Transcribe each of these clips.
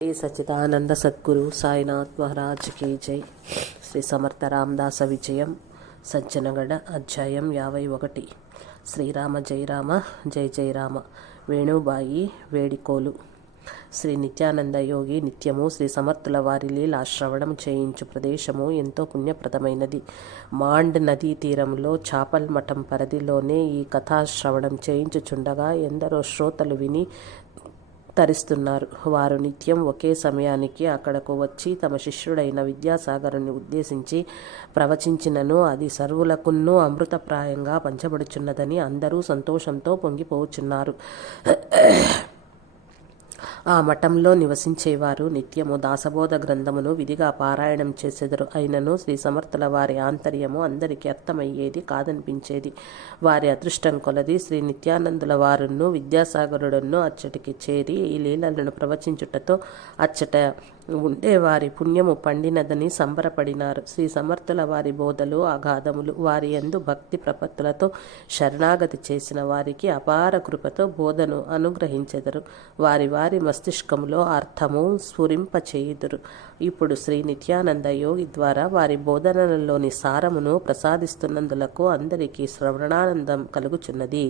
श्री सच्चिदानंद सद्गुरु साईनाथ महाराज की जय. శ్రీ సమర్థ రామదాస విజయం సజ్జనగడ అధ్యాయం 51. శ్రీరామ జయ రామ జయ జయ రామ. వేణుబాయి వేడికోలు. శ్రీ నిత్యానంద యోగి నిత్యము శ్రీ సమర్థుల వారి లీలా శ్రవణం చేయించు ప్రదేశము ఎంతో పుణ్యప్రదమైనది. మాండ్ నదీ తీరంలో చాపల్ మఠం పరిధిలోనే ఈ కథాశ్రవణం చేయించుచుండగా ఎందరో శ్రోతలు విని తరిస్తున్నారు. వారు నిత్యం ఒకే సమయానికి అక్కడకు వచ్చి తమ శిష్యుడైన విద్యాసాగరుని ఉద్దేశించి ప్రవచించినను అది సర్వులకున్నూ అమృతప్రాయంగా పంచబడుచున్నదని అందరూ సంతోషంతో పొంగిపోచున్నారు. ఆ మఠంలో నివసించేవారు నిత్యము దాసబోధ గ్రంథమును విధిగా పారాయణం చేసెదరు. అయినను శ్రీ సమర్థుల వారి ఆంతర్యము అందరికీ అర్థమయ్యేది కాదనిపించేది. వారి అదృష్టం కొలది శ్రీ నిత్యానందుల వారును విద్యాసాగరుడును అచ్చటికి చేరి ఈ లీలలను ప్రవచించుటతో అచ్చట ఉండేవారి పుణ్యము పండినదని సంబరపడినారు. శ్రీ సమర్థుల వారి బోధలు అగాధములు. వారి యందు భక్తి ప్రపత్తులతో శరణాగతి చేసిన వారికి అపార కృపతో బోధను అనుగ్రహించెదరు. వారి వారి మస్తిష్కములో అర్థము స్ఫురింపచేయుదురు. ఇప్పుడు శ్రీ నిత్యానంద యోగి ద్వారా వారి బోధనలలోని సారమును ప్రసాదిస్తున్నందులకు అందరికీ శ్రవణానందం కలుగుచున్నది.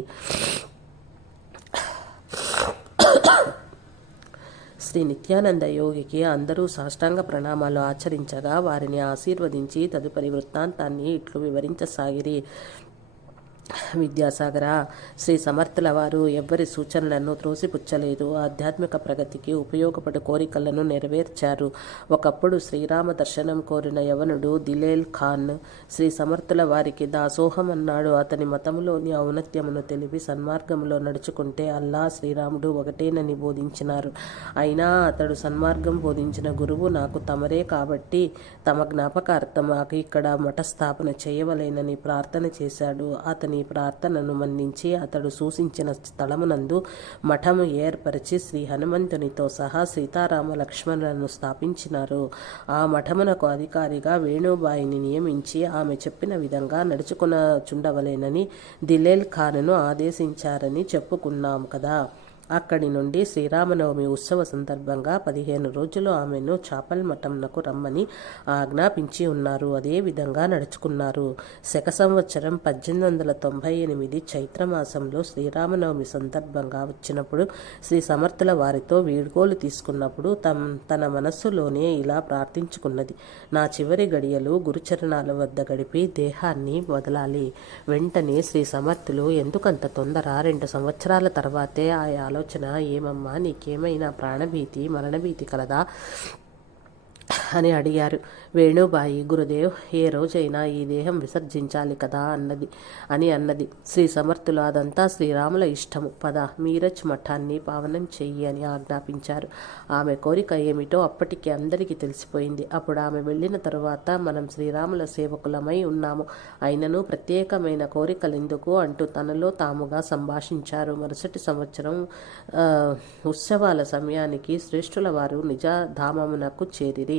శ్రీ నిత్యానంద యోగికి అందరూ సాష్టాంగ ప్రణామాలు ఆచరించగా వారిని ఆశీర్వదించి తదుపరి వృత్తాంతాన్ని ఇట్లు వివరించసాగిరి. విద్యాసాగర, శ్రీ సమర్థుల వారు ఎవ్వరి సూచనలను త్రోసిపుచ్చలేదు. ఆధ్యాత్మిక ప్రగతికి ఉపయోగపడు కోరికలను నెరవేర్చారు. ఒకప్పుడు శ్రీరామ దర్శనం కోరిన యవనుడు దిలేల్ ఖాన్ శ్రీ సమర్థుల వారికి దాసోహం అన్నాడు. అతని మతములోని ఔన్నత్యమును తెలిపి సన్మార్గంలో నడుచుకుంటే అల్లా శ్రీరాముడు ఒకటేనని బోధించినారు. అయినా అతడు సన్మార్గం బోధించిన గురువు నాకు తమరే కాబట్టి తమ జ్ఞాపకార్థం ఇక్కడ మఠస్థాపన చేయవలేనని ప్రార్థన చేశాడు. అతని ప్రార్థనను మన్నించి అతడు సూచించిన స్థలమునందు మఠము ఏర్పరిచి శ్రీ హనుమంతునితో సహా సీతారామ లక్ష్మణులను స్థాపించినారు. ఆ మఠమునకు అధికారిగా వేణుబాయిని నియమించి ఆమె చెప్పిన విధంగా నడుచుకొనచుండవలేనని దిలేల్ ఖాన్ను ఆదేశించారని చెప్పుకున్నాం కదా. అక్కడి నుండి శ్రీరామనవమి ఉత్సవ సందర్భంగా 15 రోజులు ఆమెను చాపల్ మఠంనకు రమ్మని ఆజ్ఞాపించి ఉన్నారు. అదే విధంగా నడుచుకున్నారు. శక సంవత్సరం 1898 చైత్రమాసంలో శ్రీరామనవమి సందర్భంగా వచ్చినప్పుడు శ్రీ సమర్థుల వారితో వీడ్కోలు తీసుకున్నప్పుడు తన మనస్సులోనే ఇలా ప్రార్థించుకున్నది. నా చివరి గడియలు గురుచరణాల వద్ద గడిపి దేహాన్ని వదలాలి. వెంటనే శ్రీ సమర్థులు ఎందుకంత తొందర? 2 సంవత్సరాల తర్వాతే ఆ ఆలోచన ఏమమ్మా, నీకేమైనా ప్రాణభీతి మరణభీతి కలదా అని అడిగారు. వేణుబాయి, గురుదేవ్, ఏ రోజైనా ఈ దేహం విసర్జించాలి కదా అన్నది. శ్రీ సమర్థులు, అదంతా శ్రీరాముల ఇష్టము, పద మీరజ్ మఠాన్ని పావనం చెయ్యి అని ఆజ్ఞాపించారు. ఆమె కోరిక ఏమిటో అప్పటికి అందరికీ తెలిసిపోయింది. అప్పుడు ఆమె వెళ్ళిన తరువాత మనం శ్రీరాముల సేవకులమై ఉన్నాము, అయినను ప్రత్యేకమైన కోరికలెందుకు అంటూ తనలో తాముగా సంభాషించారు. మరుసటి సంవత్సరం ఉత్సవాల సమయానికి శ్రేష్ఠుల వారు నిజధామమునకు చేరిరి.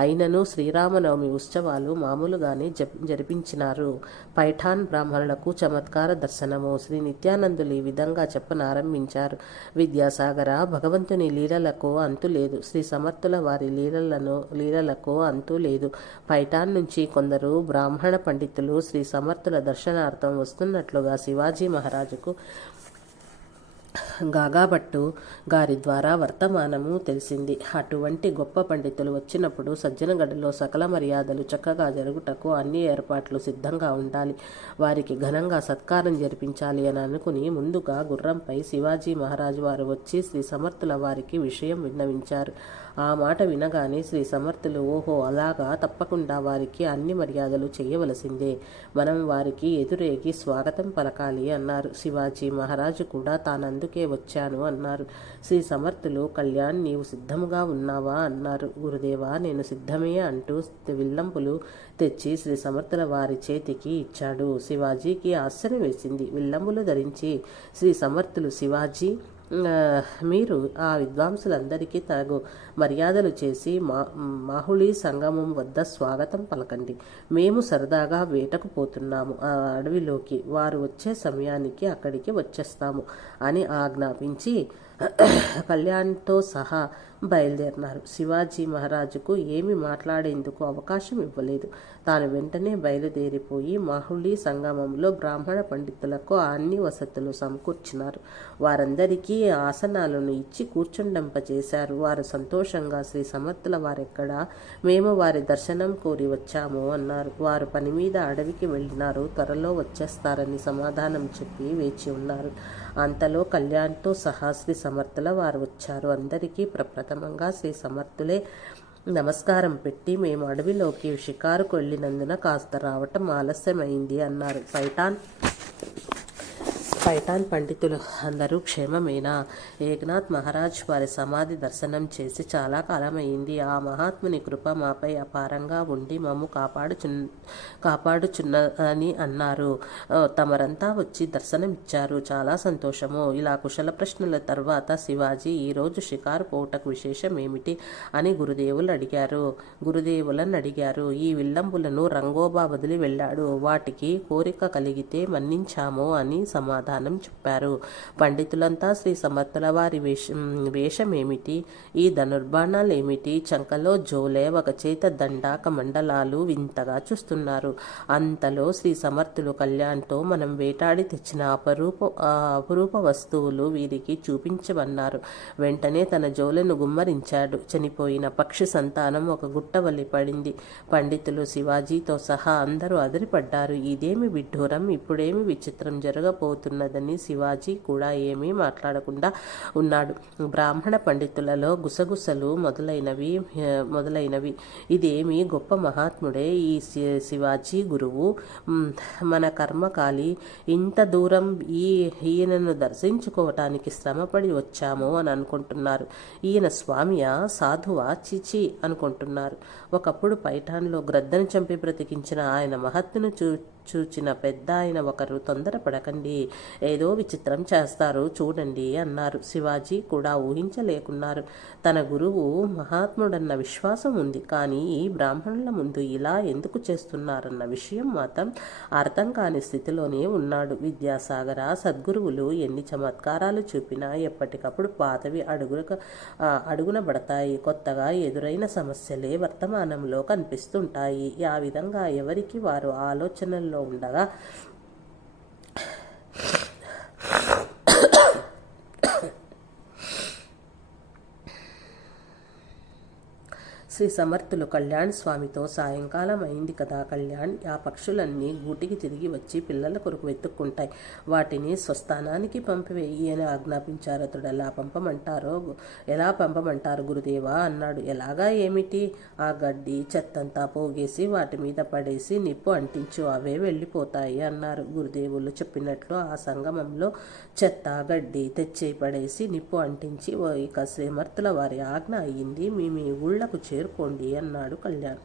అయినను శ్రీరామనవమి ఉత్సవాలు మామూలుగానే జరిపించినారు. పైఠాన్ బ్రాహ్మణులకు చమత్కార దర్శనము. శ్రీ నిత్యానందులు ఈ విధంగా చెప్పనారంభించారు. విద్యాసాగర, భగవంతుని లీలలకు అంతు లేదు. శ్రీ సమర్థుల వారి లీలలకు అంతు లేదు. పైఠాన్ నుంచి కొందరు బ్రాహ్మణ పండితులు శ్రీ సమర్థుల దర్శనార్థం వస్తున్నట్లుగా శివాజీ మహారాజుకు గాగాభట్టు గారి ద్వారా వర్తమానము తెలిసింది. అటువంటి గొప్ప పండితులు వచ్చినప్పుడు సజ్జనగడలో సకల మర్యాదలు చక్కగా జరుగుటకు అన్ని ఏర్పాట్లు సిద్ధంగా ఉండాలి. వారికి ఘనంగా సత్కారం జరిపించాలి అని అనుకుని ముందుగా గుర్రంపై శివాజీ మహారాజు వారు వచ్చి శ్రీ సమర్థుల వారికి విషయం విన్నవించారు. ఆ మాట వినగానే శ్రీ సమర్థులు, ఓహో అలాగా, తప్పకుండా వారికి అన్ని మర్యాదలు చేయవలసిందే. మనం వారికి ఎదురేగి స్వాగతం పలకాలి అన్నారు. శివాజీ మహారాజు కూడా తానందుకే వచ్చాను అన్నారు. శ్రీ సమర్థులు, కళ్యాణ్, నీవు సిద్ధముగా ఉన్నావా అన్నారు. గురుదేవా, నేను సిద్ధమే అంటూ విల్లంపులు తెచ్చి శ్రీ సమర్థుల వారి చేతికి ఇచ్చాడు. శివాజీకి ఆశ్చర్యం వేసింది. విల్లంబులు ధరించి శ్రీ సమర్థులు, శివాజీ, మీరు ఆ విద్వాంసులందరికీ తగు మర్యాదలు చేసి మాహుళీ సంగమం వద్ద స్వాగతం పలకండి. మేము సరదాగా వేటకు పోతున్నాము ఆ అడవిలోకి. వారు వచ్చే సమయానికి అక్కడికి వచ్చేస్తాము అని ఆజ్ఞాపించి కళ్యాణ్తో సహా బయలుదేరినారు. శివాజీ మహారాజుకు ఏమి మాట్లాడేందుకు అవకాశం ఇవ్వలేదు. తాను వెంటనే బయలుదేరిపోయి మాహుళీ సంగమంలో బ్రాహ్మణ పండితులకు అన్ని వసతులు సమకూర్చినారు. వారందరికీ ఆసనాలను ఇచ్చి కూర్చుండంపచేశారు. వారు సంతోషంగా శ్రీ సమర్థుల వారెక్కడా, మేము వారి దర్శనం కోరి వచ్చాము అన్నారు. వారు పని మీద అడవికి వెళ్ళినారు, త్వరలో వచ్చేస్తారని సమాధానం చెప్పి వేచి ఉన్నారు. అంతలో కళ్యాణ్తో సహా శ్రీ సమర్థుల వారు వచ్చారు. అందరికీ ప్రప్రథమంగా శ్రీ సమర్థులే నమస్కారం పెట్టి, మేము అడవిలోకి షికారుకు వెళ్ళినందున కాస్త రావటం ఆలస్యమైంది అన్నారు. పైఠాన్ పండితులు అందరూ క్షేమమేనా? ఏక్నాథ్ మహారాజ్ వారి సమాధి దర్శనం చేసి చాలా కాలమైంది. ఆ మహాత్ముని కృప మాపై అపారంగా ఉండి మమ్ము కాపాడుచున్నని అన్నారు. తమరంతా వచ్చి దర్శనమిచ్చారు, చాలా సంతోషము. ఇలా కుశల ప్రశ్నల తర్వాత శివాజీ ఈరోజు షికారు పోటకు విశేషం ఏమిటి అని గురుదేవులను అడిగారు. ఈ విల్లంబులను రంగోబా వదిలి వెళ్ళాడు, వాటికి కోరిక కలిగితే మన్నించాము అని సమాధానం చెప్పారు. పండితులంతా శ్రీ సమర్థుల వారి వేషమేమిటి, ఈ ధనుర్బాణాలేమిటి, చంకలో జోలే, ఒక చేత దండాక మండలాలు వింతగా చూస్తున్నారు. అంతలో శ్రీ సమర్థులు కళ్యాణ్తో, మనం వేటాడి తెచ్చిన అపురూప వస్తువులు వీరికి చూపించమన్నారు. వెంటనే తన జోలెను గుమ్మరించాడు. చనిపోయిన పక్షి సంతానం ఒక గుట్టవలి పడింది. పండితులు శివాజీతో సహా అందరూ అదిరిపడ్డారు. ఇదేమి విడ్డూరం, ఇప్పుడేమి విచిత్రం జరగబోతున్నదని శివాజీ కూడా ఏమీ మాట్లాడకుండా ఉన్నాడు. బ్రాహ్మణ పండితులలో గుసగుసలు మొదలైనవి. ఇదేమి గొప్ప మహాత్ముడే ఈ శివాజీ గురువు, మన కర్మకాలి, ఇంత దూరం ఈయనను దర్శించుకోవటానికి శ్రమపడి వచ్చాము అని అనుకుంటున్నారు. ఈయన స్వామియా, సాధువా, చిచి అనుకుంటున్నారు. ఒకప్పుడు పైఠాన్లో గ్రద్దను చంపి బ్రతికించిన ఆయన మహత్తును చూచిన పెద్ద ఆయన ఒకరు, తొందరపడకండి, ఏదో విచిత్రం చేస్తారు చూడండి అన్నారు. శివాజీ కూడా ఊహించలేకున్నారు. తన గురువు మహాత్ముడన్న విశ్వాసం ఉంది, కానీ ఈ బ్రాహ్మణుల ముందు ఇలా ఎందుకు చేస్తున్నారన్న విషయం మాత్రం అర్థం కాని స్థితిలోనే ఉన్నాడు. విద్యాసాగర సద్గురువులు ఎన్ని చమత్కారాలు చూపినా ఎప్పటికప్పుడు పాతవి అడుగున పడతాయి. కొత్తగా ఎదురైన సమస్యలే వర్తమానంలో కనిపిస్తుంటాయి. ఆ విధంగా ఎవరికి వారు ఆలోచనల్లో ఉండగా శ్రీ సమర్థులు కళ్యాణ్ స్వామితో, సాయంకాలం అయింది కదా కళ్యాణ్, ఆ పక్షులన్నీ గూటికి తిరిగి వచ్చి పిల్లల కొరకు వెతుక్కుంటాయి, వాటిని స్వస్థానానికి పంపివేయి అని ఆజ్ఞాపించారు. అతడు ఎలా పంపమంటారు గురుదేవా అన్నాడు. ఎలాగా ఏమిటి? ఆ గడ్డి చెత్తంతా పోగేసి వాటి మీద పడేసి నిప్పు అంటించు, అవే వెళ్ళిపోతాయి అన్నారు. గురుదేవులు చెప్పినట్లు ఆ సంగమంలో చెత్త గడ్డి తెచ్చి పడేసి నిప్పు అంటించి, ఇక శ్రీమర్థుల వారి ఆజ్ఞ అయ్యింది, మీ ఊళ్లకు చేరుకోండి అన్నాడు కళ్యాణ్.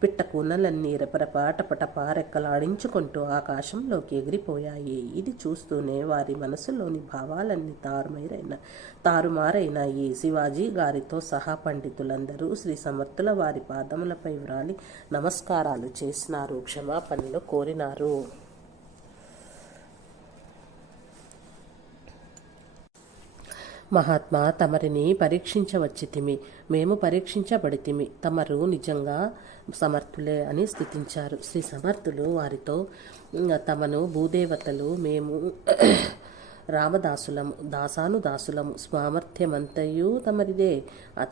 పిట్ట కూనలన్నీ రెపరెపటపటపా రెక్కలాడించుకుంటూ ఆకాశంలోకి ఎగిరిపోయాయి. ఇది చూస్తూనే వారి మనసులోని భావాలన్నీ తారుమారైనాయి. శివాజీ గారితో సహా పండితులందరూ శ్రీ సమర్థుల వారి పాదములపై వ్రాలి నమస్కారాలు చేసినారు, క్షమాపణలు కోరినారు. మహాత్మా, తమరిని పరీక్షించవచ్చితిమి, మేము పరీక్షించబడితిమి, తమరు నిజంగా సమర్థులే అని స్తుతించారు. శ్రీ సమర్థులు వారితో, తమను భూదేవతలు, మేము రామదాసులము, దాసానుదాసులము, సామర్థ్యమంతయు తమరిదే.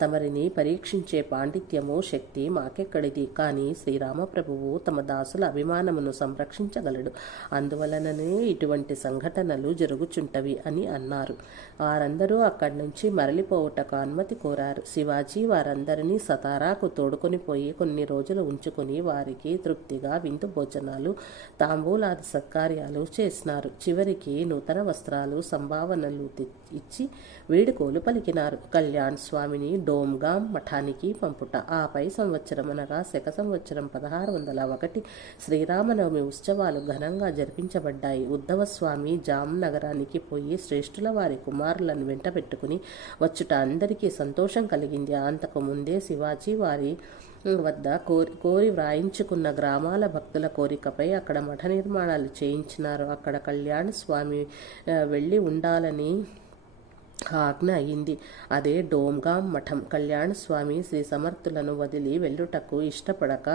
తమరిని పరీక్షించే పాండిత్యము, శక్తి మాకెక్కడిది? కానీ శ్రీరామప్రభువు తమ దాసుల అభిమానమును సంరక్షించగలడు, అందువలననే ఇటువంటి సంఘటనలు జరుగుచుంటవి అని అన్నారు. వారందరూ అక్కడి నుంచి మరలిపోవుటకు అనుమతి కోరారు. శివాజీ వారందరినీ సతారాకు తోడుకొని పోయి కొన్ని రోజులు ఉంచుకొని వారికి తృప్తిగా విందు భోజనాలు, తాంబూలాది సత్కార్యాలు చేసినారు. చివరికి నూతన వస్త్రాలు, సంభావనలు ఇచ్చి వేడుకోలు పలికినారు. కళ్యాణ్ స్వామిని డోమ్గాం మఠానికి పంపుట. ఆపై సంవత్సరం అనగా శక సంవత్సరం 1601 శ్రీరామనవమి ఉత్సవాలు ఘనంగా జరిపించబడ్డాయి. ఉద్ధవస్వామి జామ్ నగరానికి పోయి శ్రేష్ఠుల వారి కుమారులను వెంట పెట్టుకుని వచ్చుట అందరికీ సంతోషం కలిగింది. అంతకు ముందే శివాజీ వారి వద్ద కోరి వ్రాయించుకున్న గ్రామాల భక్తుల కోరికపై అక్కడ మఠ నిర్మాణాలు చేయించినారు. అక్కడ కళ్యాణ స్వామి వెళ్ళి ఉండాలని ఆజ్ఞ అయింది. అదే డోంగాం మఠం. కళ్యాణస్వామి శ్రీ సమర్థులను వదిలి వెళ్ళుటకు ఇష్టపడక,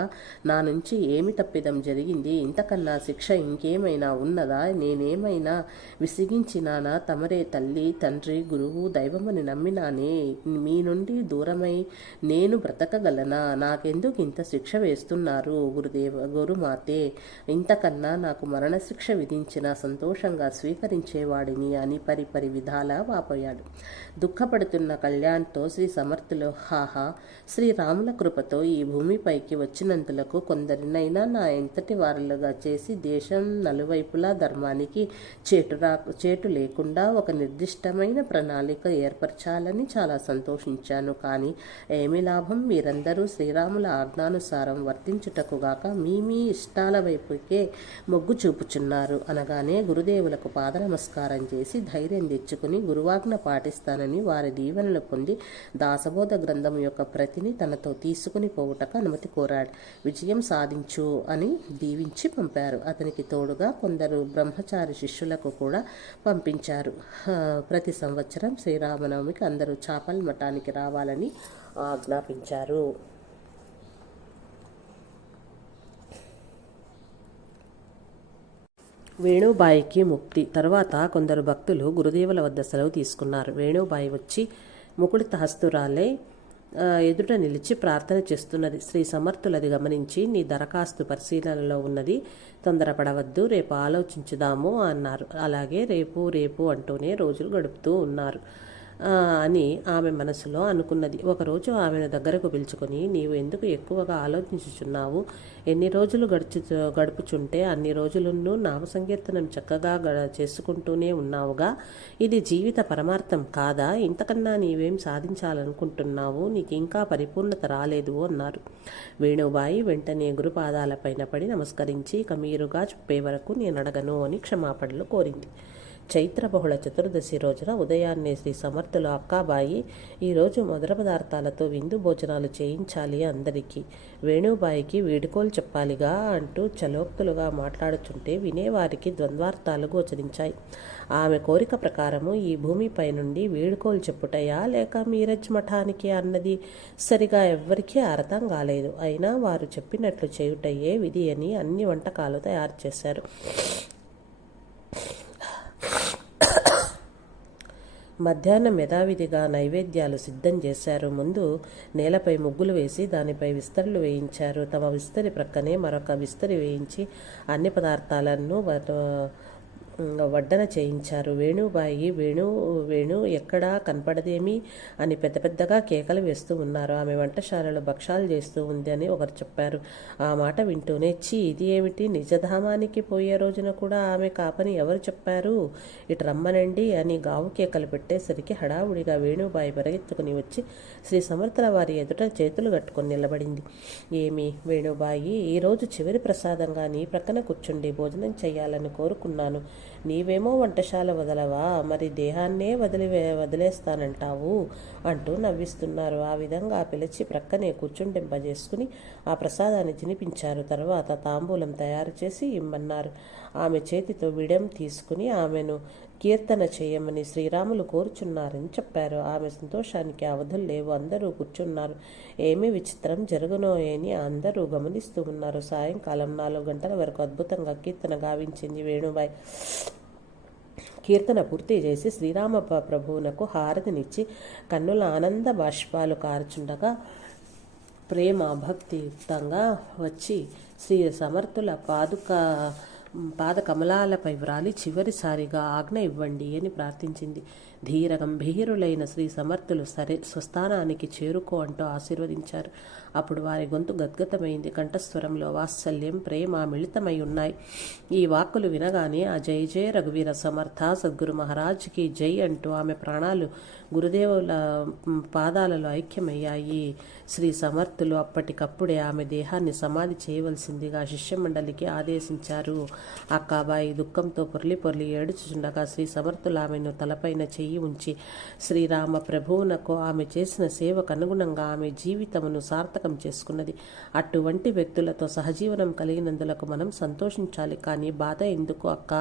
నా నుంచి ఏమి తప్పిదం జరిగింది? ఇంతకన్నా శిక్ష ఇంకేమైనా ఉన్నదా? నేనేమైనా విసిగించినానా? తమరే తల్లి, తండ్రి, గురువు, దైవమని నమ్మినానే. మీ నుండి దూరమై నేను బ్రతకగలనా? నాకెందుకు ఇంత శిక్ష వేస్తున్నారు గురుమాతే? ఇంతకన్నా నాకు మరణశిక్ష విధించిన సంతోషంగా స్వీకరించేవాడిని అని పరిపరి విధాలా వాపోయాడు. దుఃఖపడుతున్న కళ్యాణ్తో శ్రీ సమర్థులు, హాహా, శ్రీరాముల కృపతో ఈ భూమిపైకి వచ్చినందులకు కొందరినైనా నా ఎంతటి వారులుగా చేసి దేశం నలువైపులా ధర్మానికి చేటు లేకుండా ఒక నిర్దిష్టమైన ప్రణాళిక ఏర్పరచాలని చాలా సంతోషించాను. కానీ ఏమి లాభం? మీరందరూ శ్రీరాముల ఆజ్ఞానుసారం వర్తించుటకుగాక మీ ఇష్టాల వైపుకే మొగ్గు చూపుచున్నారు అనగానే గురుదేవులకు పాద నమస్కారం చేసి ధైర్యం తెచ్చుకుని గురువాజ్ఞ పాటిస్తానని వారి దీవెనలు పొంది దాసబోధ గ్రంథం యొక్క ప్రతిని తనతో తీసుకుని పోవుటకు అనుమతి కోరాడు. విజయం సాధించు అని దీవించి పంపారు. అతనికి తోడుగా కొందరు బ్రహ్మచారి శిష్యులకు కూడా పంపించారు. ప్రతి సంవత్సరం శ్రీరామనవమికి అందరూ చాపల్ మఠానికి రావాలని ఆజ్ఞాపించారు. వేణుబాయికి ముక్తి. తర్వాత కొందరు భక్తులు గురుదేవుల వద్ద సెలవు తీసుకున్నారు. వేణుబాయి వచ్చి ముకుళిత హస్తురాలే ఎదుట నిలిచి ప్రార్థన చేస్తున్నది. శ్రీ సమర్థులది గమనించి, నీ దరఖాస్తు పరిశీలనలో ఉన్నది, తొందరపడవద్దు, రేపు ఆలోచించుదాము అన్నారు. అలాగే రేపు అంటూనే రోజులు గడుపుతూ ఉన్నారు అని ఆమె మనసులో అనుకున్నది. ఒకరోజు ఆమెను దగ్గరకు పిలుచుకొని, నీవు ఎందుకు ఎక్కువగా ఆలోచించుచున్నావు? ఎన్ని రోజులు గడుపుచుంటే అన్ని రోజులను నామ సంకీర్తనం చక్కగా చేసుకుంటూనే ఉన్నావుగా. ఇది జీవిత పరమార్థం కాదా? ఇంతకన్నా నీవేం సాధించాలనుకుంటున్నావు? నీకు ఇంకా పరిపూర్ణత రాలేదు అన్నారు. వేణుబాయి వెంటనే గురుపాదాలపైన పడి నమస్కరించి, ఇక మీరుగా చెప్పే వరకు నేను అడగను అని క్షమాపణలు కోరింది. చైత్ర బహుళ చతుర్దశి రోజున ఉదయాన్నే శ్రీ సమర్థులు, అక్కాబాయి, ఈరోజు మధుర పదార్థాలతో విందు భోజనాలు చేయించాలి అందరికీ. వేణుబాయికి వీడుకోలు చెప్పాలిగా అంటూ చలోక్తులుగా మాట్లాడుతుంటే వినేవారికి ద్వంద్వార్థాలు గోచరించాయి. ఆమె కోరిక ప్రకారము ఈ భూమిపై నుండి వీడుకోలు చెప్పుటయా లేక మీరజ్ మఠానికి అన్నది సరిగా ఎవ్వరికీ అర్థం కాలేదు. అయినా వారు చెప్పినట్లు చేయుటయే విధి అని అన్ని వంటకాలు తయారు చేశారు. మధ్యాహ్నం యథావిధిగా నైవేద్యాలు సిద్ధం చేశారు. ముందు నేలపై ముగ్గులు వేసి దానిపై విస్తరులు వేయించారు. తమ విస్తరి ప్రక్కనే మరొక విస్తరి వేయించి అన్ని పదార్థాలను వడ్డన చేయించారు. వేణుబాయి వేణు ఎక్కడా కనపడదేమి అని పెద్ద పెద్దగా కేకలు వేస్తూ ఉన్నారు. ఆమె వంటశాలలో భక్షాలు చేస్తూ ఉంది అని ఒకరు చెప్పారు. ఆ మాట వింటూనే, ఇది ఏమిటి? నిజధామానికి పోయే రోజున కూడా ఆమె కాపని ఎవరు చెప్పారు? ఇటు రమ్మనండి అని గావు కేకలు పెట్టేసరికి హడావుడిగా వేణుబాయి పరిగెత్తుకుని వచ్చి శ్రీ సమర్థుల వారి ఎదుట చేతులు కట్టుకుని నిలబడింది. ఏమి వేణుబాయి, ఈరోజు చివరి ప్రసాదంగా నీ ప్రక్కన కూర్చుండి భోజనం చెయ్యాలని కోరుకున్నాను. నీవేమో వంటశాల వదలవా? మరి దేహాన్నే వదిలేస్తానంటావు అంటూ నవ్విస్తున్నారు. ఆ విధంగా పిలిచి ప్రక్కనే కూర్చుండింపజేసుకుని ఆ ప్రసాదాన్ని తినిపించారు. తర్వాత తాంబూలం తయారు చేసి ఇమ్మన్నారు. ఆమె చేతితో విడెం తీసుకుని ఆమెను కీర్తన చేయమని శ్రీరాములు కోరుచున్నారని చెప్పారు. ఆమె సంతోషానికి అవధులు లేవు. అందరూ కూర్చున్నారు. ఏమీ విచిత్రం జరుగునోయని అందరూ గమనిస్తూ ఉన్నారు. సాయంకాలం 4 గంటల వరకు అద్భుతంగా కీర్తన గావించింది వేణుబాయి. కీర్తన పూర్తి చేసి శ్రీరామ ప్రభువునకు హారతినిచ్చి కన్నుల ఆనంద బాష్పాలు కారుచుండగా ప్రేమ భక్తియుక్తంగా వచ్చి శ్రీ సమర్థుల పాద కమలాలపై వ్రాలి చివరిసారిగా ఆజ్ఞ ఇవ్వండి అని ప్రార్థించింది. ధీర గంభీరులైన శ్రీ సమర్థులు స్వస్థానానికి చేరుకో అంటూ ఆశీర్వదించారు. అప్పుడు వారి గొంతు గద్గతమైంది. కంఠస్వరంలో వాత్సల్యం, ప్రేమ మిళితమై ఉన్నాయి. ఈ వాక్కులు వినగానే ఆ జై జయ రఘువీర సమర్థ సద్గురు మహారాజ్కి జై అంటూ ఆమె ప్రాణాలు గురుదేవుల పాదాలలో ఐక్యమయ్యాయి. శ్రీ సమర్థులు అప్పటికప్పుడే ఆమె దేహాన్ని సమాధి చేయవలసిందిగా శిష్యమండలికి ఆదేశించారు. అక్కాబాయి దుఃఖంతో పొర్లి ఏడుచుండగా శ్రీ సమర్థులు ఆమెను తలపైన చెయ్యి చేయి ఉంచి శ్రీరామ ప్రభువునకు ఆమె చేసిన సేవకు అనుగుణంగా ఆమె జీవితమును సార్థకం చేసుకున్నది. అటువంటి వ్యక్తులతో సహజీవనం కలిగినందులకు మనం సంతోషించాలి. కానీ బాధ ఎందుకు అక్క?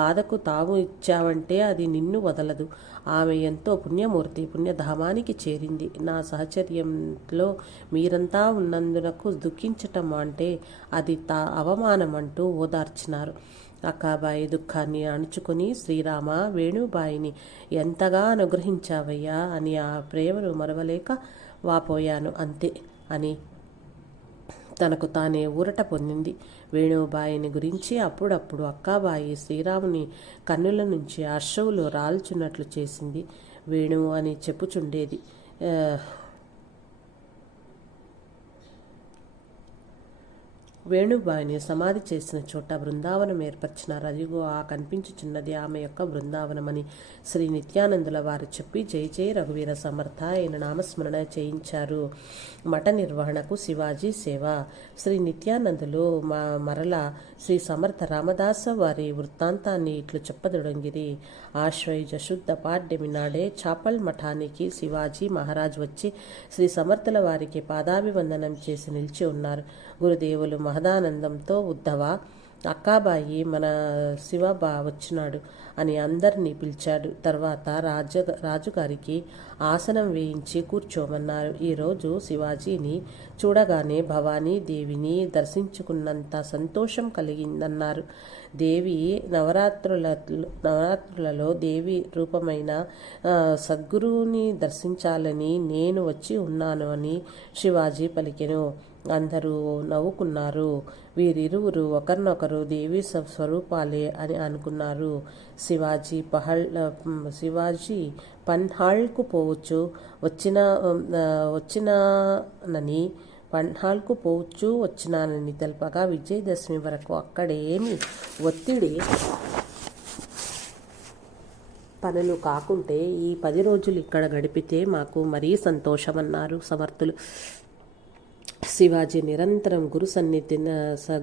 బాధకు తావు ఇచ్చావంటే అది నిన్ను వదలదు. ఆమె ఎంతో పుణ్యమూర్తి, పుణ్యధామానికి చేరింది. నా సహచర్యంలో మీరంతా ఉన్నందునకు దుఃఖించటం అంటే అది అవమానం అంటూ ఓదార్చినారు. అక్కాబాయి దుఃఖాన్ని అణుచుకొని, శ్రీరామ, వేణుబాయిని ఎంతగా అనుగ్రహించావయ్యా అని ఆ ప్రేమను మరవలేక వాపోయాను అంతే అని తనకు తానే ఊరట పొందింది. వేణుబాయిని గురించి అప్పుడప్పుడు అక్కాబాయి శ్రీరాముని కన్నుల నుంచి అశ్రువులు రాల్చున్నట్లు చేసింది. వేణు అని చెప్పుచుండేది. వేణుబాయిని సమాధి చేసిన చోట బృందావనం ఏర్పరిచినారు. అదిగో ఆ కనిపించుచున్నది ఆమె యొక్క బృందావనమని శ్రీ నిత్యానందుల వారు చెప్పి జై జై రఘువీర సమర్థ అయిన నామస్మరణ చేయించారు. మఠ నిర్వహణకు శివాజీ సేవ. శ్రీ నిత్యానందులు మరల శ్రీ సమర్థ రామదాస వారి వృత్తాంతాన్ని ఇట్లు చెప్పదొడంగిరి. ఆశ్వయుజ శుద్ధ పాడ్యమి నాడే చాపల్ మఠానికి శివాజీ మహారాజ్ వచ్చి శ్రీ సమర్థుల వారికి పాదాభివందనం చేసి నిలిచి ఉన్నారు. గురుదేవులు మహదానందంతో ఉద్ధవ, అక్కాబాయి మన శివబా వచ్చినాడు అని అందరినీ పిలిచాడు. తర్వాత రాజుగారికి ఆసనం వేయించి కూర్చోమన్నారు. ఈరోజు శివాజీని చూడగానే భవానీ దేవిని దర్శించుకున్నంత సంతోషం కలిగిందన్నారు. దేవి నవరాత్రులలో దేవి రూపమైన సద్గురువుని దర్శించాలని నేను వచ్చి ఉన్నాను అని శివాజీ పలికెను. అందరూ నవ్వుకున్నారు. వీరిరువురు ఒకరినొకరు దేవి స్వరూపాలే అని అనుకున్నారు. శివాజీ పన్హాళ్కు పోవచ్చు వచ్చినానని తెలపగా విజయదశమి వరకు అక్కడేమి ఒత్తిడి పనులు కాకుంటే ఈ 10 రోజులు ఇక్కడ గడిపితే మాకు మరీ సంతోషమన్నారు సమర్థులు. శివాజీ నిరంతరం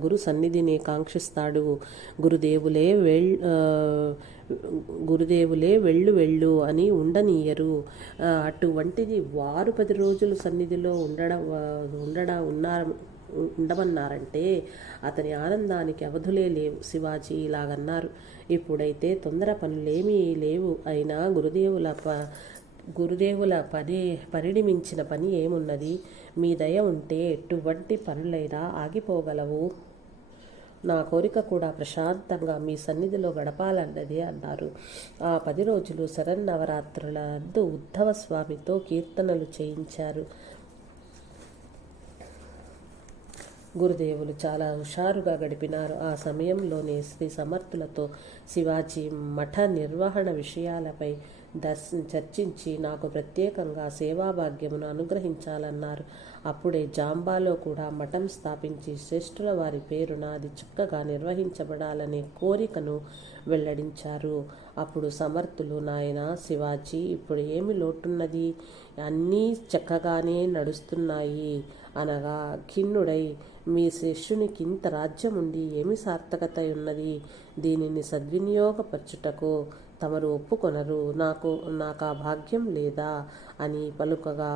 గురు సన్నిధిని కాంక్షిస్తాడు. గురుదేవులే వెళ్ళు అని ఉండనీయరు. అటువంటిది వారు 10 రోజులు సన్నిధిలో ఉండమన్నారంటే అతని ఆనందానికి అవధులే లేవు. శివాజీ ఇలాగన్నారు. ఇప్పుడైతే తొందర పనులేమీ లేవు. అయినా గురుదేవుల పరిణమించిన పని ఏమున్నది? మీ దయ ఉంటే ఎటువంటి పనులైనా ఆగిపోగలవు. నా కోరిక కూడా ప్రశాంతంగా మీ సన్నిధిలో గడపాలన్నదే అన్నారు. ఆ 10 రోజులు శరన్నవరాత్రులందు ఉద్ధవ స్వామితో కీర్తనలు చేయించారు. గురుదేవులు చాలా హుషారుగా గడిపినారు. ఆ సమయంలోనే శ్రీ సమర్థులతో శివాజీ మఠ నిర్వహణ విషయాలపై చర్చించి నాకు ప్రత్యేకంగా సేవాభాగ్యమును అనుగ్రహించాలన్నారు. అప్పుడే జాంబాలో కూడా మఠం స్థాపించి శ్రేష్ఠుల వారి పేరున అది చక్కగా నిర్వహించబడాలనే కోరికను వెల్లడించారు. అప్పుడు సమర్థులు, నాయన శివాజీ, ఇప్పుడు ఏమి లోటున్నది? అన్నీ చక్కగానే నడుస్తున్నాయి అనగా ఖిన్నుడై, మీ శిష్యునికి ఇంత రాజ్యం ఉండి ఏమి సార్థకత ఉన్నది? దీనిని సద్వినియోగపరచుటకు తమరు ఒప్పుకొనరు. నాకు ఆ భాగ్యం లేదా అని పలుకగా,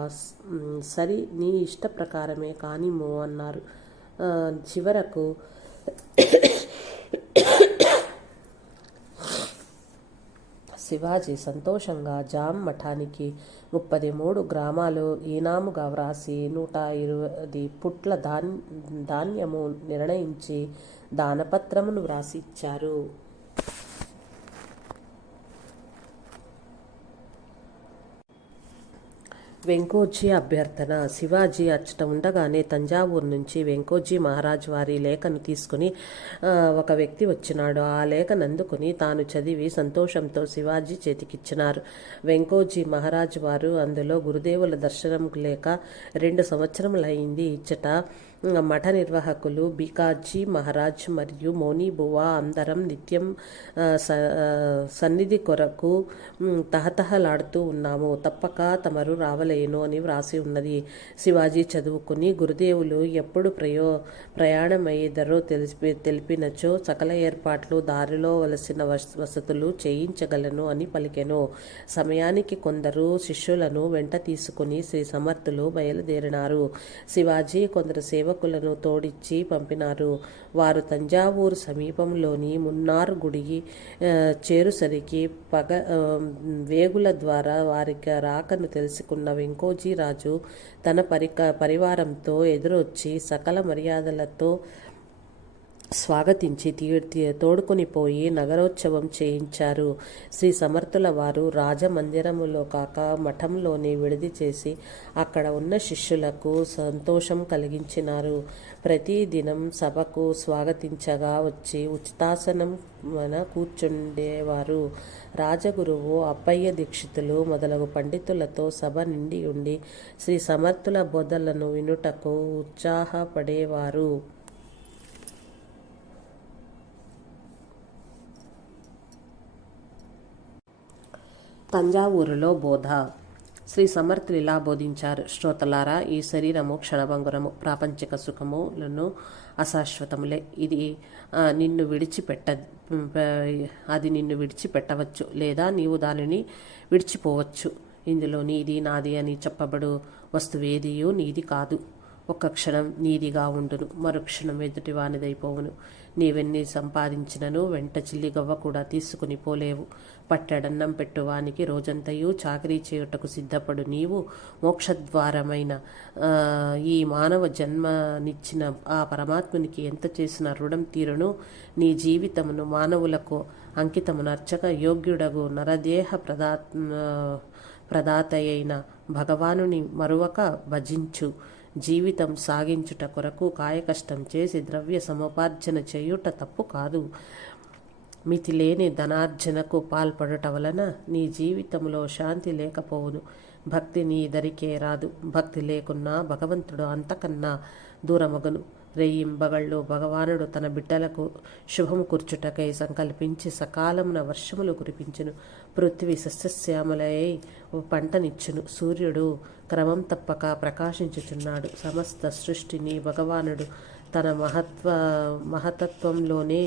సరి, నీ ఇష్ట ప్రకారమే కానిమో అన్నారు. చివరకు శివాజీ సంతోషంగా జామ్ మఠానికి 33 గ్రామాలు ఈనాముగా వ్రాసి 120 పుట్ల ధాన్యము నిర్ణయించి దానపత్రమును వ్రాసి ఇచ్చారు. వెంకోజీ అభ్యర్థన. శివాజీ అచ్చట ఉండగానే తంజావూరు నుంచి వెంకోజీ మహారాజ్ వారి లేఖను తీసుకుని ఒక వ్యక్తి వచ్చినాడు. ఆ లేఖను అందుకుని తాను చదివి సంతోషంతో శివాజీ చేతికిచ్చినారు. వెంకోజీ మహారాజ్ వారు అందులో గురుదేవుల దర్శనం లేక 2 సంవత్సరములైంది. ఇచ్చట మఠ నిర్వాహకులు బికాజీ మహారాజ్ మరియు మోనీబువా అందరం నిత్యం సన్నిధి కొరకు తహతహలాడుతూ ఉన్నాము. తప్పక తమరు రావలేను అని వ్రాసి ఉన్నది. శివాజీ చదువుకుని గురుదేవులు ఎప్పుడు ప్రయాణమయ్యేదరో తెలిపినచో సకల ఏర్పాట్లు దారిలో వలసిన వసతులు చేయించగలను అని పలికెను. సమయానికి కొందరు శిష్యులను వెంట తీసుకుని శ్రీ సమర్థులు బయలుదేరినారు. శివాజీ కొందరు సేవకులను తోడిచ్చి పంపినారు. వారు తంజావూరు సమీపంలోని మున్నార్ గుడికి చేరుసరికి వేగుల ద్వారా వారికి రాకను తెలుసుకున్న వెంకోజీ రాజు తన పరివారంతో ఎదురొచ్చి సకల మర్యాదలతో స్వాగతించి తోడుకొని పోయి నగరోత్సవం చేయించారు. శ్రీ సమర్థుల వారు రాజమందిరములో కాక మఠంలోనే విడిది చేసి అక్కడ ఉన్న శిష్యులకు సంతోషం కలిగించినారు. ప్రతి దినం సభకు స్వాగతించగా వచ్చి ఉచితాసనం కూర్చుండేవారు. రాజగురువు అప్పయ్య దీక్షితులు మొదలగు పండితులతో సభ నిండి ఉండి శ్రీ సమర్థుల బోధలను వినుటకు ఉత్సాహపడేవారు. తంజావూరులో బోధ. శ్రీ సమర్థులు ఇలా బోధించారు: శ్రోతలారా, ఈ శరీరము క్షణభంగురము, ప్రాపంచిక సుఖములను అశాశ్వతములే. అది నిన్ను విడిచిపెట్టవచ్చు, లేదా నీవు దానిని విడిచిపోవచ్చు. ఇందులో నీది నాది అని చెప్పబడు వస్తువేదియు నీది కాదు. ఒక్క క్షణం నీదిగా ఉండును, మరుక్షణం ఎదుటి వానిదైపోవును. నీవెన్ని సంపాదించినను వెంట చిల్లిగవ్వ కూడా తీసుకుని పోలేవు. పట్టెడన్నం పెట్టువానికి రోజంతయు చాకరీ చేయుటకు సిద్ధపడు నీవు మోక్షద్వారమైన ఈ మానవ జన్మనిచ్చిన ఆ పరమాత్మునికి ఎంత చేసిన రుణం తీరును? నీ జీవితమును మానవులకు అంకితమునర్చక యోగ్యుడగు నరదేహ ప్రదాతయైన భగవానుని మరువక భజించు. జీవితం సాగించుట కొరకు కాయకష్టం చేసి ద్రవ్య సముపార్జన చేయుట తప్పు కాదు. మితిలేని ధనార్జనకు పాల్పడుట వలన నీ జీవితంలో శాంతి లేకపోవును. భక్తి నీ దరికే రాదు. భక్తి లేకున్నా భగవంతుడు అంతకన్నా దూరమగును. రేయింబగళ్ళు భగవానుడు తన బిడ్డలకు శుభము కూర్చుటకై సంకల్పించి సకాలమున వర్షములు కురిపించును. పృథ్వీ సస్యశ్యామలై పంటనిచ్చును. సూర్యుడు క్రమం తప్పక ప్రకాశించుచున్నాడు. సమస్త సృష్టిని భగవానుడు తన మహతత్వంలోనే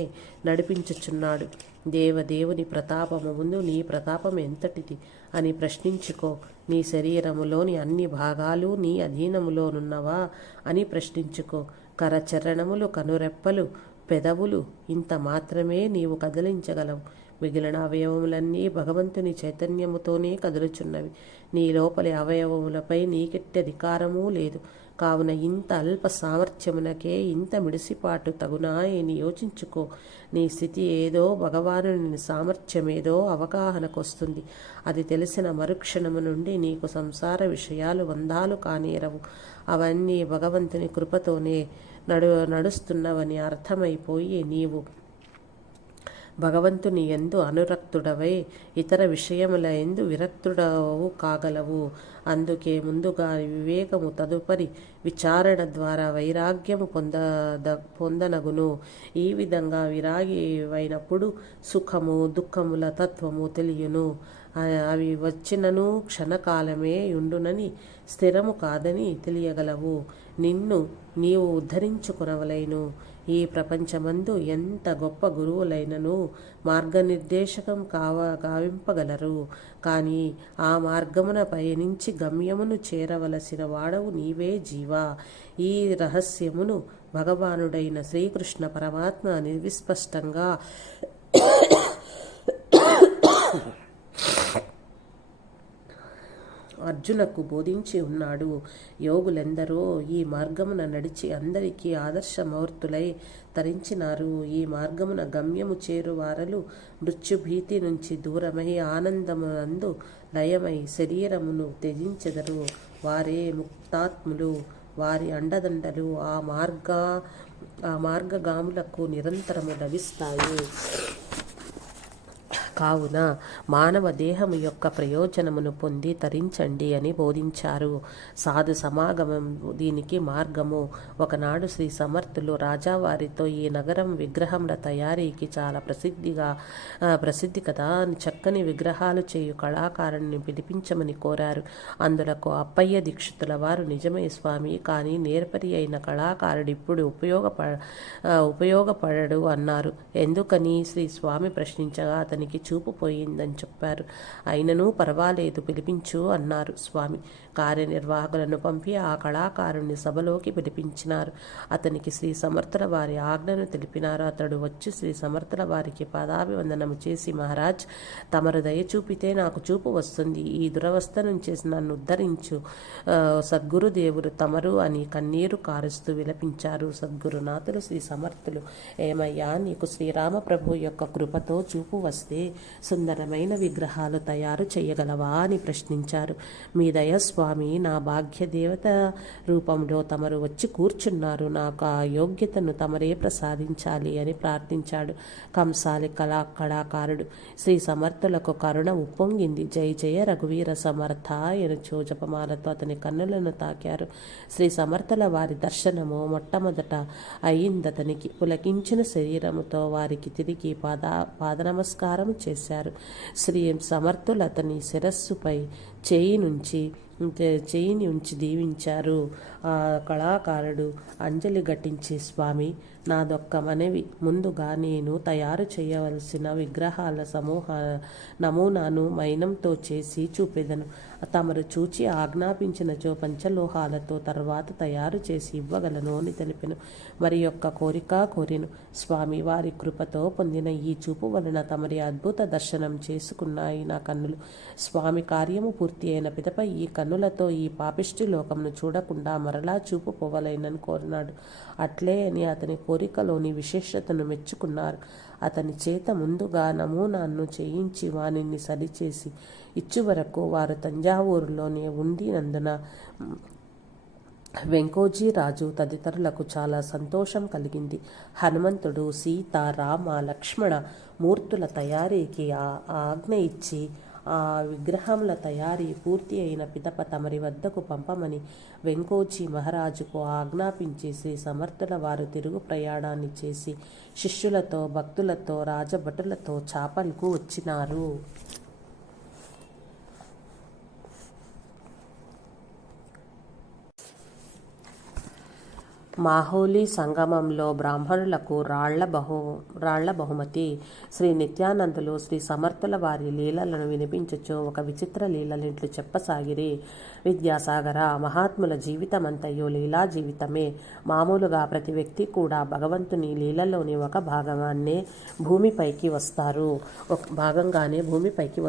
నడిపించుచున్నాడు. దేవదేవుని ప్రతాపము ముందు నీ ప్రతాపం ఎంతటిది అని ప్రశ్నించుకో. నీ శరీరములోని అన్ని భాగాలు నీ అధీనములోనున్నవా అని ప్రశ్నించుకో. కరచరణములు, కనురెప్పలు, పెదవులు ఇంత మాత్రమే నీవు కదిలించగలవు. మిగిలిన అవయవములన్నీ భగవంతుని చైతన్యముతోనే కదులుచున్నవి. నీ లోపలి అవయవములపై నీకెట్టి అధికారమూ లేదు. కావున ఇంత అల్ప సామర్థ్యమునకే ఇంత మిడిసిపాటు తగునా అని యోచించుకో. నీ స్థితి ఏదో, భగవానుని సామర్థ్యమేదో అవగాహనకొస్తుంది. అది తెలిసిన మరుక్షణము నుండి నీకు సంసార విషయాలు వందాలు కానేరవు. అవన్నీ భగవంతుని కృపతోనే నడుస్తున్నవని అర్థమైపోయి నీవు భగవంతుని యందు అనురక్తుడవై ఇతర విషయముల యందు విరక్తుడవు కాగలవు. అందుకే ముందుగా వివేకము, తదుపరి విచారణ ద్వారా వైరాగ్యము పొందనగును. ఈ విధంగా విరాగి అయినప్పుడు సుఖము దుఃఖముల తత్వము తెలియను. అవి వచ్చినను క్షణకాలమే ఉండునని, స్థిరము కాదని తెలియగలవు. నిన్ను నీవు ఉద్ధరించుకొనవలెను. ఈ ప్రపంచమందు ఎంత గొప్ప గురువులైనను మార్గనిర్దేశకం గావింపగలరు. కానీ ఆ మార్గమున పయనించి గమ్యమును చేరవలసిన వాడవు నీవే జీవా. ఈ రహస్యమును భగవానుడైన శ్రీకృష్ణ పరమాత్మ నిర్విస్పష్టంగా అర్జునకు బోధించి ఉన్నాడు. యోగులెందరో ఈ మార్గమున నడిచి అందరికీ ఆదర్శమూర్తులై తరించినారు. ఈ మార్గమున గమ్యము చేరువారలు మృత్యుభీతి నుంచి దూరమై ఆనందమునందు లయమై శరీరమును త్యజించెదరు. వారే ముక్తాత్ములు. వారి అండదండలు ఆ మార్గగాములకు నిరంతరము లభిస్తాయి. కావున మానవ దేహము యొక్క ప్రయోజనమును పొంది తరించండి అని బోధించారు. సాధు సమాగమం దీనికి మార్గము. ఒకనాడు శ్రీ సమర్థులు రాజావారితో ఈ నగరం విగ్రహముల తయారీకి చాలా ప్రసిద్ధి కదా, చక్కని విగ్రహాలు చేయు కళాకారుని పిలిపించమని కోరారు. అందులకు అప్పయ్య దీక్షితుల వారు, నిజమే స్వామి, కానీ నేర్పరి అయిన కళాకారుడు ఇప్పుడు ఉపయోగపడడు అన్నారు. ఎందుకని శ్రీ స్వామి ప్రశ్నించగా అతనికి చూపు పోయిందని చెప్పారు. అయినను పర్వాలేదు, పిలిపించు అన్నారు స్వామి. కార్యనిర్వాహకులను పంపి ఆ కళాకారుణ్ణి సభలోకి పిలిపించినారు. అతనికి శ్రీ సమర్థుల వారి ఆజ్ఞను తెలిపినారు. అతడు వచ్చి శ్రీ సమర్థుల వారికి పాదాభివందనము చేసి, మహారాజ్, తమరు దయ చూపితే నాకు చూపు వస్తుంది, ఈ దురవస్థ నుంచి నన్ను ఉద్ధరించు సద్గురుదేవులు తమరు అని కన్నీరు కారుస్తూ విలపించారు. సద్గురునాథులు శ్రీ సమర్థులు, ఏమయ్యా, నీకు శ్రీరామ ప్రభు యొక్క కృపతో చూపు వస్తే సుందరమైన విగ్రహాలు తయారు చేయగలవా అని ప్రశ్నించారు. మీ దయ స్వామి, నా భాగ్య దేవత రూపంలో తమరు వచ్చి కూర్చున్నారు, నాకు ఆ యోగ్యతను తమరే ప్రసాదించాలి అని ప్రార్థించాడు. కంసాలి కళాకారుడు శ్రీ సమర్థులకు కరుణ ఉప్పొంగింది. జయ జయ రఘువీర సమర్థ ఎనుచో జపమాలతో అతని కన్నులను తాకారు. శ్రీ సమర్థుల వారి దర్శనము మొట్టమొదట అయిందతనికి. పులకించిన శరీరముతో వారికి తిరిగి పాద నమస్కారం చేశారు. శ్రీ సమర్థులు అతని శిరస్సుపై చేయిని ఉంచి దీవించారు. ఆ కళాకారుడు అంజలి ఘటించి, స్వామి, నాదొక్క మనవి, ముందుగా నేను తయారు చేయవలసిన విగ్రహాల నమూనాను మైనంతో చేసి చూపెదను. తమరు చూచి ఆజ్ఞాపించినచో పంచలోహాలతో తర్వాత తయారు చేసి ఇవ్వగలను అని తెలిపెను. మరి యొక్క కోరిక కోరిను. స్వామి వారి కృపతో పొందిన ఈ చూపు వలన తమరి అద్భుత దర్శనం చేసుకున్నాయి నా కన్నులు. స్వామి కార్యము పూర్తి అయిన పిదప ఈ కన్నులతో ఈ పాపిష్టి లోకమును చూడకుండా మరలా చూపు పోవలైనని కోరినాడు. అట్లే అని అతని కోరికలోని విశేషతను మెచ్చుకున్నారు. అతని చేత ముందుగా నమూనాను చేయించి వానిని సరిచేసి ఇచ్చు వరకు వారు తంజావూరులోనే ఉండినందున వెంకోజీ రాజు తదితరులకు చాలా సంతోషం కలిగింది. హనుమంతుడు, సీత, రామ, లక్ష్మణ మూర్తుల తయారీకి ఆజ్ఞ ఇచ్చి ఆ విగ్రహముల తయారీ పూర్తి అయిన పిదప తమరి వద్దకు పంపమని వెంకోజీ మహారాజుకు ఆజ్ఞాపించి శ్రీ సమర్థుల వారు తిరుగు ప్రయాణాన్ని చేసి శిష్యులతో, భక్తులతో, రాజభటులతో చాపల్కు వచ్చినారు. మాహోలి సంగమంలో బ్రాహ్మణులకు రాళ్ల బహుమతి. శ్రీ నిత్యానందులు శ్రీ సమర్థుల వారి లీలలను వినిపించుచు ఒక విచిత్ర లీలలింట్లు చెప్పసాగిరి. విద్యాసాగర, మహాత్ముల జీవితమంతయు లీలా జీవితమే. మామూలుగా ప్రతి వ్యక్తి కూడా భగవంతుని లీలలోని ఒక భాగంగానే భూమిపైకి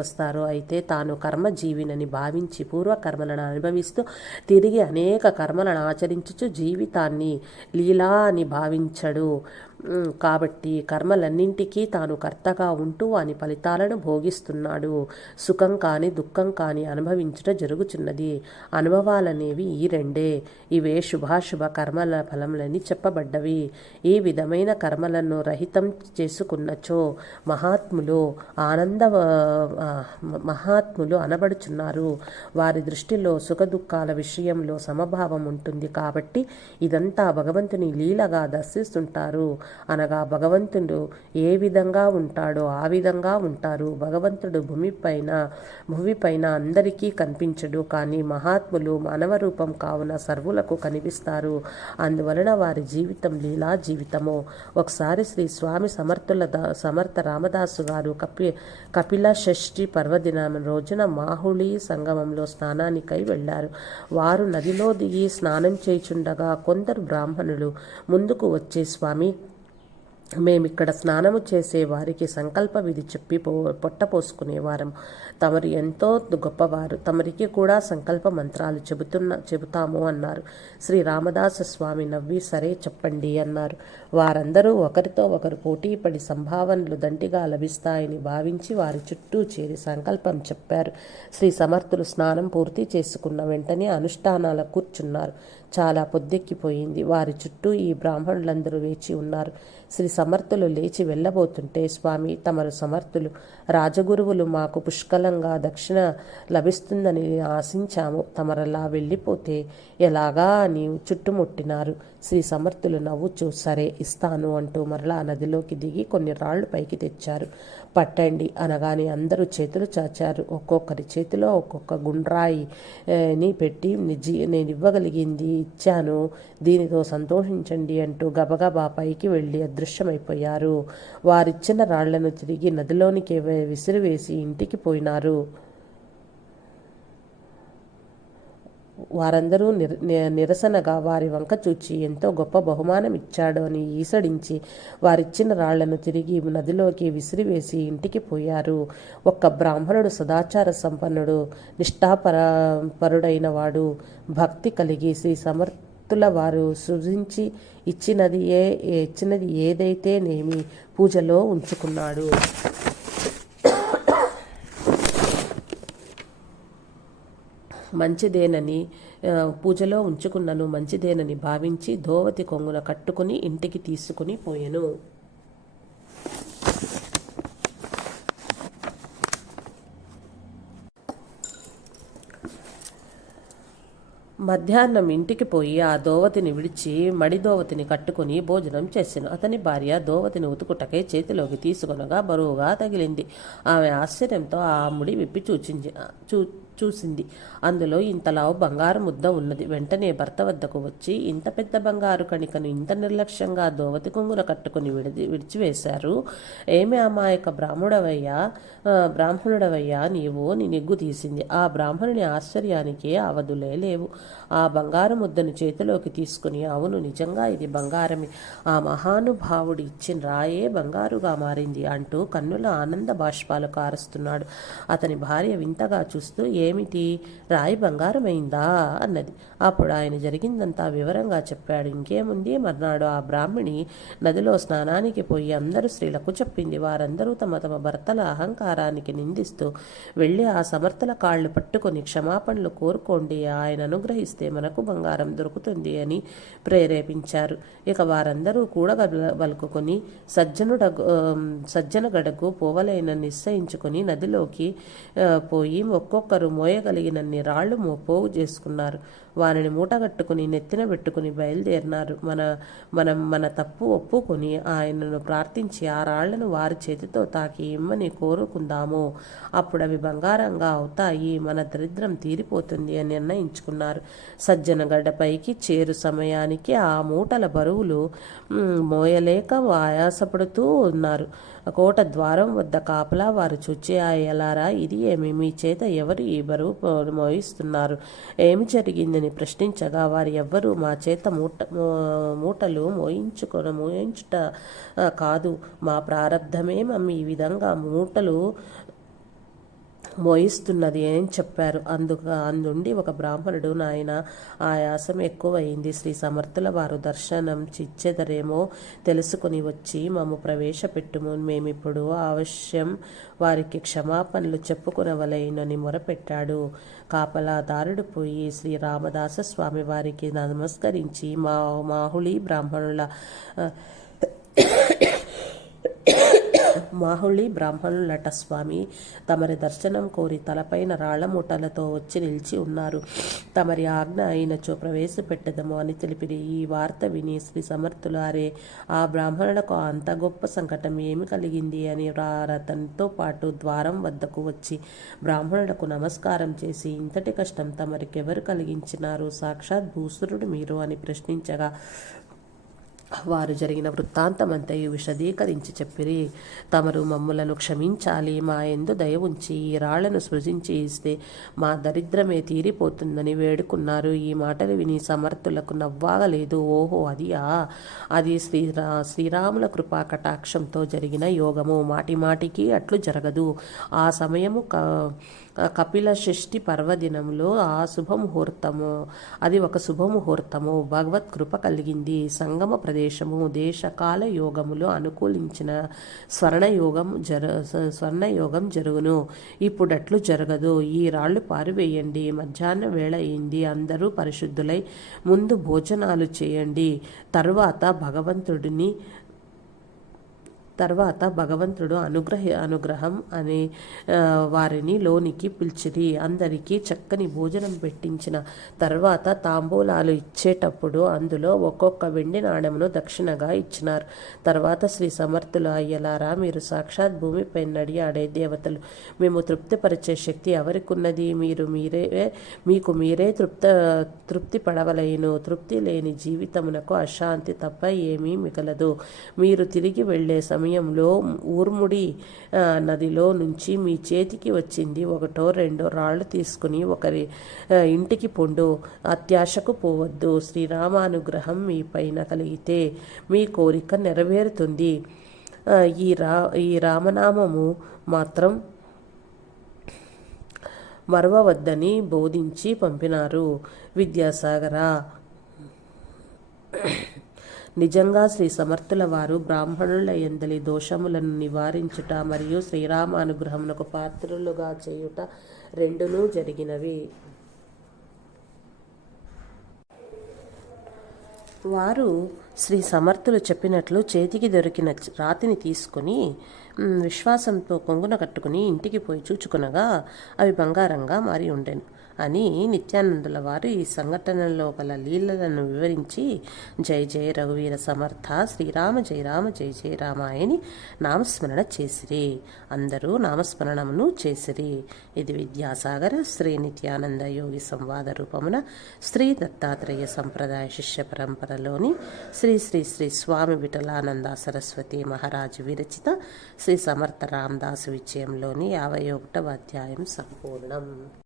వస్తారు. అయితే తాను కర్మజీవినని భావించి పూర్వకర్మలను అనుభవిస్తూ తిరిగి అనేక కర్మలను ఆచరించుచు జీవితాన్ని లీలా అని భావించడు. కాబట్టి కర్మలన్నింటికీ తాను కర్తగా ఉంటూ వాని ఫలితాలను భోగిస్తున్నాడు. సుఖం కాని దుఃఖం కాని అనుభవించుట జరుగుచున్నది. అనుభవాలనేవి ఈ రెండే. ఇవే శుభాశుభ కర్మల ఫలములని చెప్పబడ్డవి. ఈ విధమైన కర్మలను రహితం చేసుకున్నచో మహాత్ములు అనబడుచున్నారు. వారి దృష్టిలో సుఖ దుఃఖాల విషయంలో సమభావం ఉంటుంది. కాబట్టి ఇదంతా భగవంతుని లీలగా దర్శిస్తుంటారు. అనగా భగవంతుడు ఏ విధంగా ఉంటాడో ఆ విధంగా ఉంటారు. భగవంతుడు భూమిపైన అందరికీ కనిపించడు, కానీ మహాత్ములు మానవ రూపం కావున సర్వులకు కనిపిస్తారు. అందువలన వారి జీవితం లీలా జీవితము. ఒకసారి శ్రీ స్వామి సమర్థ రామదాసు గారు కపిల షష్ఠి పర్వదినం రోజున మాహుళి సంగమంలో స్నానానికై వెళ్లారు. వారు నదిలో దిగి స్నానం చేయుచుండగా కొందరు బ్రాహ్మణులు ముందుకు వచ్చే, స్వామి, మేమిక్కడ స్నానము చేసే వారికి సంకల్ప విధి చెప్పి పొట్టపోసుకునేవారం. తమరు ఎంతో గొప్పవారు, తమరికి కూడా సంకల్ప మంత్రాలు చెబుతాము అన్నారు. శ్రీ రామదాస స్వామి నవ్వి, సరే చెప్పండి అన్నారు. వారందరూ ఒకరితో ఒకరు పోటీపడి సంభావనలు దండిగా లభిస్తాయని భావించి వారి చుట్టూ చేరి సంకల్పం చెప్పారు. శ్రీ సమర్థులు స్నానం పూర్తి చేసుకున్న వెంటనే అనుష్ఠానాల కూర్చున్నారు. చాలా పొద్దెక్కిపోయింది. వారి చుట్టూ ఈ బ్రాహ్మణులందరూ వేచి ఉన్నారు. శ్రీ సమర్థులు లేచి వెళ్ళబోతుంటే, స్వామి, తమరు సమర్థులు, రాజగురువులు మాకు పుష్కలంగా దక్షిణ లభిస్తుందని ఆశించాము. తమరలా వెళ్ళిపోతే ఎలాగా అని చుట్టుముట్టినారు. శ్రీ సమర్థులు నవ్వుచూ, సరే ఇస్తాను అంటూ మరలా నదిలోకి దిగి కొన్ని రాళ్లు పైకి తెచ్చారు. పట్టండి అనగానే అందరూ చేతులు చాచారు. ఒక్కొక్కరి చేతిలో ఒక్కొక్క గుండ్రాయిని పెట్టి, నేను ఇవ్వగలిగింది ఇచ్చాను, దీనితో సంతోషించండి అంటూ గబగబా పైకి వెళ్ళి అదృశ్యమైపోయారు. వారిచ్చిన రాళ్లను తిరిగి నదిలోనికి విసిరివేసి ఇంటికి పోయినారు. వారందరూ నిరసనగా వారి వంక చూచి ఎంతో గొప్ప బహుమానం ఇచ్చాడు అని ఈసడించి వారిచ్చిన రాళ్లను తిరిగి నదిలోకి విసిరివేసి ఇంటికి పోయారు. ఒక్క బ్రాహ్మణుడు సదాచార సంపన్నుడు, నిష్ఠాపరుడైన వాడు, భక్తి కలిగి శ్రీ సమర్థుల వారు సృజించి ఇచ్చినది ఏదైతేనేమి పూజలో ఉంచుకున్నాడు. పూజలో ఉంచుకున్నను మంచిదేనని భావించి ధోవతి కొంగున కట్టుకుని ఇంటికి తీసుకుని పోయెను. మధ్యాహ్నం ఇంటికి పోయి ఆ దోవతిని విడిచి మడి దోవతిని కట్టుకుని భోజనం చేసెను. అతని భార్య దోవతిని ఉతుకుటకై చేతిలోకి తీసుకొనగా బరువుగా తగిలింది. ఆమె ఆశ్చర్యంతో ఆ ముడి విప్పి చూసింది. అందులో ఇంతలావు బంగారు ముద్ద ఉన్నది. వెంటనే భర్త వద్దకు వచ్చి, ఇంత పెద్ద బంగారు కణికను ఇంత నిర్లక్ష్యంగా దోవతి కొంగున కట్టుకుని విడిచివేశారు. ఏమి అమాయక బ్రాహ్మణుడవయ్యా నీవు నీ నిగ్గు తీసింది. ఆ బ్రాహ్మణుని ఆశ్చర్యానికి అవధులే లేవు. ఆ బంగారు ముద్దను చేతిలోకి తీసుకుని, అవును, నిజంగా ఇది బంగారమే, ఆ మహానుభావుడు ఇచ్చిన రాయే బంగారుగా మారింది అంటూ కన్నుల ఆనంద బాష్పాలు కారుస్తున్నాడు. అతని భార్య వింతగా చూస్తూ, ఏమిటి, రాయి బంగారమైందా అన్నది. అప్పుడు ఆయన జరిగిందంతా వివరంగా చెప్పాడు. ఇంకేముంది, మర్నాడు ఆ బ్రాహ్మణి నదిలో స్నానానికి పోయి అందరూ స్త్రీలకు చెప్పింది. వారందరూ తమ తమ భర్తల అహంకారానికి నిందిస్తూ వెళ్ళి ఆ సమర్థుల కాళ్ళు పట్టుకొని క్షమాపణలు కోరుకోండి, ఆయన అనుగ్రహిస్తే మనకు బంగారం దొరుకుతుంది అని ప్రేరేపించారు. ఇక వారందరూ కూడగలుకుని సజ్జన గడకు పోవలైన నిశ్చయించుకొని నదిలోకి పోయి ఒక్కొక్కరు మోయగలిగినన్ని రాళ్లు పోగు చేసుకున్నారు. వారిని మూటగట్టుకుని నెత్తిన పెట్టుకుని బయలుదేరినారు. మన తప్పు ఒప్పుకొని ఆయనను ప్రార్థించి ఆ రాళ్లను వారి చేతితో తాకి ఇమ్మని కోరుకుందాము. అప్పుడు అవి బంగారంగా అవుతాయి, మన దరిద్రం తీరిపోతుంది అని నిర్ణయించుకున్నారు. సజ్జనగడ్డపైకి చేరు సమయానికి ఆ మూటల బరువులు మోయలేక ఆయాసపడుతూ ఉన్నారు. కోట ద్వారం వద్ద కాపలా వారు చూచి, ఎలారా, ఇది ఏమి, మీ చేత ఎవరు ఈ బరువు మోయిస్తున్నారు, ఏమి జరిగిందని ప్రశ్నించగా, వారు ఎవ్వరూ మా చేత మూటలు మోయించుట కాదు, మా ప్రారబ్ధమే మమ్మీ ఈ విధంగా మూటలు మోయిస్తున్నది అని చెప్పారు. అందుండి ఒక బ్రాహ్మణుడు, నాయన, ఆయాసం ఎక్కువైంది, శ్రీ సమర్థుల వారు దర్శనం చిచ్చెదరేమో తెలుసుకుని వచ్చి మమ్ము ప్రవేశపెట్టుము, మేమిప్పుడు అవశ్యం వారికి క్షమాపణలు చెప్పుకునవలెనని మొరపెట్టాడు. కాపలాదారుడు పోయి శ్రీ రామదాస స్వామి వారికి నమస్కరించి, మాహుళి బ్రాహ్మణులట స్వామి, తమరి దర్శనం కోరి తలపైన రాళ్ల మూటలతో వచ్చి నిలిచి ఉన్నారు. తమరి ఆజ్ఞ అయినచో ప్రవేశపెట్టదము అని తెలిపిరి. ఈ వార్త విని శ్రీ సమర్థులు, అరే, ఆ బ్రాహ్మణులకు అంత గొప్ప సంకటం ఏమి కలిగింది అని అతనితో పాటు ద్వారం వద్దకు వచ్చి బ్రాహ్మణులకు నమస్కారం చేసి, ఇంతటి కష్టం తమరికెవరు కలిగించినారు, సాక్షాత్ భూసురుడు మీరు అని ప్రశ్నించగా, వారు జరిగిన వృత్తాంతమంతయు విశదీకరించి చెప్పిరి. తమరు మమ్ములను క్షమించాలి, మా యందు దయ ఉంచి ఈ రాళ్లను సృజించి ఇస్తే మా దరిద్రమే తీరిపోతుందని వేడుకున్నారు. ఈ మాటలు విని సమర్థులకు నవ్వాగలేదు. ఓహో, అది శ్రీరాముల కృపా కటాక్షంతో జరిగిన యోగము, మాటిమాటికి అట్లు జరగదు. ఆ సమయము కపిల షష్ఠి పర్వదినంలో ఆ శుభముహూర్తము అది ఒక శుభముహూర్తము. భగవత్ కృప కలిగింది. సంగమ ప్రదేశము దేశకాల యోగములు అనుకూలించిన స్వర్ణయోగం జరుగును. ఇప్పుడట్లు జరగదు. ఈ రాళ్ళు పారివేయండి. మధ్యాహ్నం వేళ అయింది. అందరూ పరిశుద్ధులై ముందు భోజనాలు చేయండి. తర్వాత భగవంతుడు అనుగ్రహం అనే వారిని లోనికి పిలిచిరి. అందరికీ చక్కని భోజనం పెట్టించిన తర్వాత తాంబూలాలు ఇచ్చేటప్పుడు అందులో ఒక్కొక్క వెండి నాణెమును దక్షిణగా ఇచ్చినారు. తర్వాత శ్రీ సమర్థులు, అయ్యలారా, మీరు సాక్షాత్ భూమిపై నడియాడే దేవతలు. మేము తృప్తిపరిచే శక్తి ఎవరికున్నది? మీకు మీరే తృప్తి పడవలేను. తృప్తి లేని జీవితమునకు అశాంతి తప్ప ఏమీ మిగలదు. మీరు తిరిగి వెళ్లే సమయంలో ఊర్ముడి నదిలో నుంచి మీ చేతికి వచ్చింది ఒకటో రెండో రాళ్ళు తీసుకుని ఒకరి ఇంటికి పొండు. అత్యాశకు పోవద్దు. శ్రీరామానుగ్రహం మీ పైన కలిగితే మీ కోరిక నెరవేరుతుంది. ఈ రామనామము మాత్రం మరవవద్దని బోధించి పంపినారు. విద్యాసాగర నిజంగా శ్రీ సమర్థుల వారు బ్రాహ్మణుల యందలి దోషములను నివారించుట మరియు శ్రీరామానుగ్రహమునకు పాత్రులుగా చేయుట రెండునూ జరిగినవి. వారు శ్రీ సమర్థులు చెప్పినట్లు చేతికి దొరికిన రాతిని తీసుకుని విశ్వాసంతో కొంగున కట్టుకుని ఇంటికి పోయి చూచుకునగా అవి బంగారంగా మారి ఉండెను అని నిత్యానందుల వారు ఈ సంఘటనలో గల లీలలను వివరించి జయ జయ రఘువీర సమర్థ శ్రీరామ జయ రామ జయ జయ రామాయని నామస్మరణ చేసిరి. అందరూ నామస్మరణమును చేసిరి. ఇది విద్యాసాగర శ్రీ నిత్యానంద యోగి సంవాద రూపమున శ్రీ దత్తాత్రేయ సంప్రదాయ శిష్య పరంపరలోని శ్రీ శ్రీ శ్రీ స్వామి విఠలానంద సరస్వతి మహారాజు విరచిత శ్రీ సమర్థ రామదాసు విజయంలోని 51వ అధ్యాయం సంపూర్ణం.